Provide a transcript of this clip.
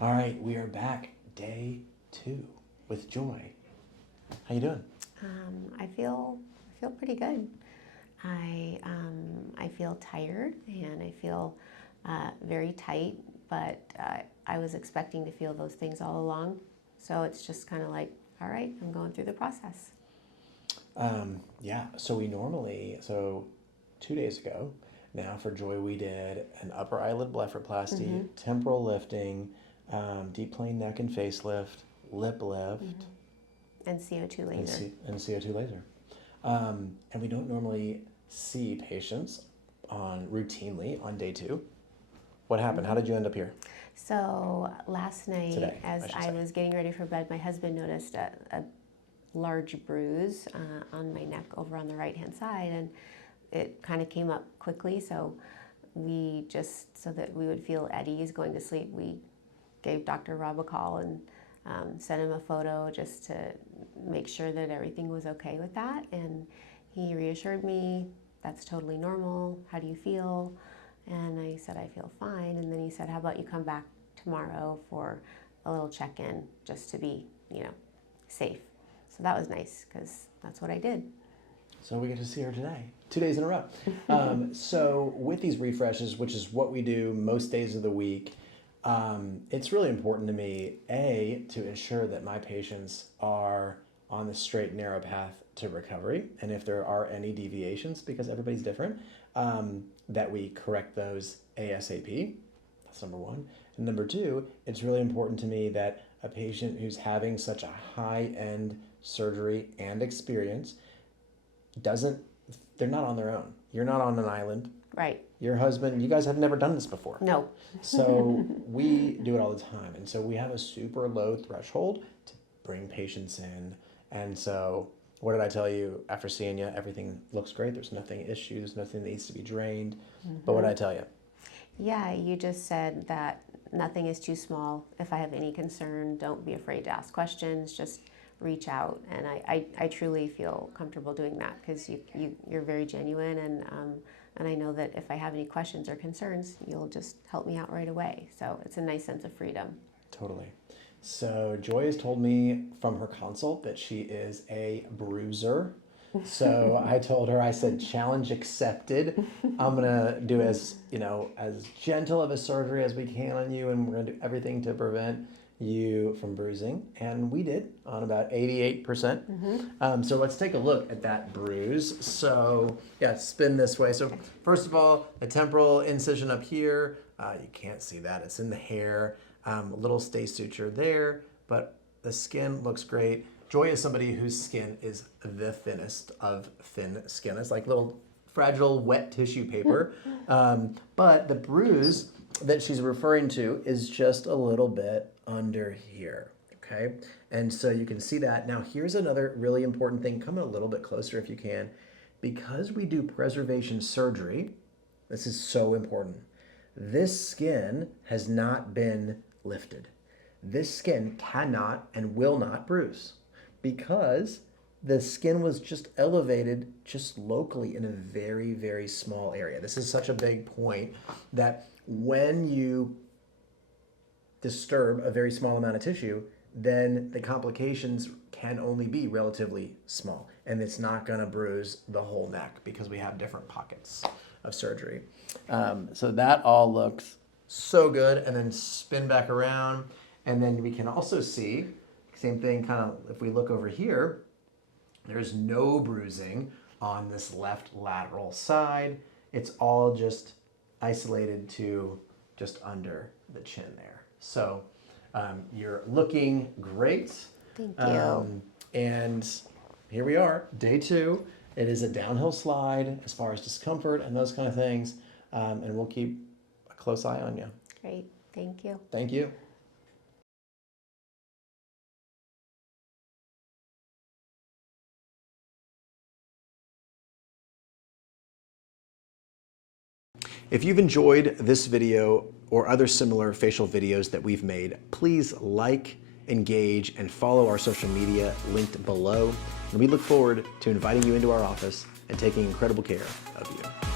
All right, we are back, day 2 with Joy. How you doing? I feel pretty good. I feel tired and I feel very tight, but I was expecting to feel those things all along. So it's just kind of like, all right, I'm going through the process. Yeah, so 2 days ago, now for Joy, we did an upper eyelid blepharoplasty, temporal lifting, deep plane neck and facelift, lip lift, And CO2 laser. and CO2 laser. And we don't normally see patients routinely on day 2. What happened? How did you end up here? So last night, Today, as I was getting ready for bed, my husband noticed a large bruise on my neck over on the right-hand side, and it kind of came up quickly. So we so that we would feel at ease going to sleep, we gave Dr. ROBB a call and sent him a photo just to make sure that everything was okay with that. And he reassured me, that's totally normal. How do you feel? And I said, I feel fine. And then he said, how about you come back tomorrow for a little check-in just to be, safe. So that was nice because that's what I did. So we get to see her today, 2 days in a row. So with these refreshes, which is what we do most days of the week, it's really important to me, to ensure that my patients are on the straight, narrow path to recovery. And if there are any deviations, because everybody's different, that we correct those ASAP. That's number one. And number two, it's really important to me that a patient who's having such a high-end surgery and experience they're not on their own. You're not on an island. Right. Your husband, you guys have never done this before. No. So we do it all the time. And so we have a super low threshold to bring patients in. And so what did I tell you after seeing you? Everything looks great. There's nothing issues, nothing that needs to be drained. But what did I tell you? Yeah, you just said that nothing is too small. If I have any concern, don't be afraid to ask questions. Just reach out. And I truly feel comfortable doing that because you're very genuine, and I know that if I have any questions or concerns, you'll just help me out right away. So it's a nice sense of freedom. Totally. So Joy has told me from her consult that she is a bruiser. So I told her, I said, challenge accepted. I'm gonna do as gentle of a surgery as we can on you, and we're gonna do everything to prevent you from bruising. And we did on about 88%. So let's take a look at that bruise. So yeah, spin this way. So first of all, the temporal incision up here, you can't see that, it's in the hair. A little stay suture there, but the skin looks great. Joy is somebody whose skin is the thinnest of thin skin. It's like little fragile wet tissue paper. But the bruise that she's referring to is just a little bit under here, okay? And so you can see that. Now here's another really important thing. Come a little bit closer if you can. Because we do preservation surgery, this is so important. This skin has not been lifted. This skin cannot and will not bruise because the skin was just elevated just locally in a very, very small area. This is such a big point that when you disturb a very small amount of tissue, then the complications can only be relatively small, and it's not gonna bruise the whole neck because we have different pockets of surgery. So that all looks so good, and then spin back around, and then we can also see, same thing kind of, if we look over here, there's no bruising on this left lateral side. It's all just isolated to just under the chin there. So you're looking great. Thank you. And here we are, day 2. It is a downhill slide as far as discomfort and those kind of things. And we'll keep a close eye on you. Great. Thank you. Thank you. If you've enjoyed this video or other similar facial videos that we've made, please like, engage, and follow our social media linked below. And we look forward to inviting you into our office and taking incredible care of you.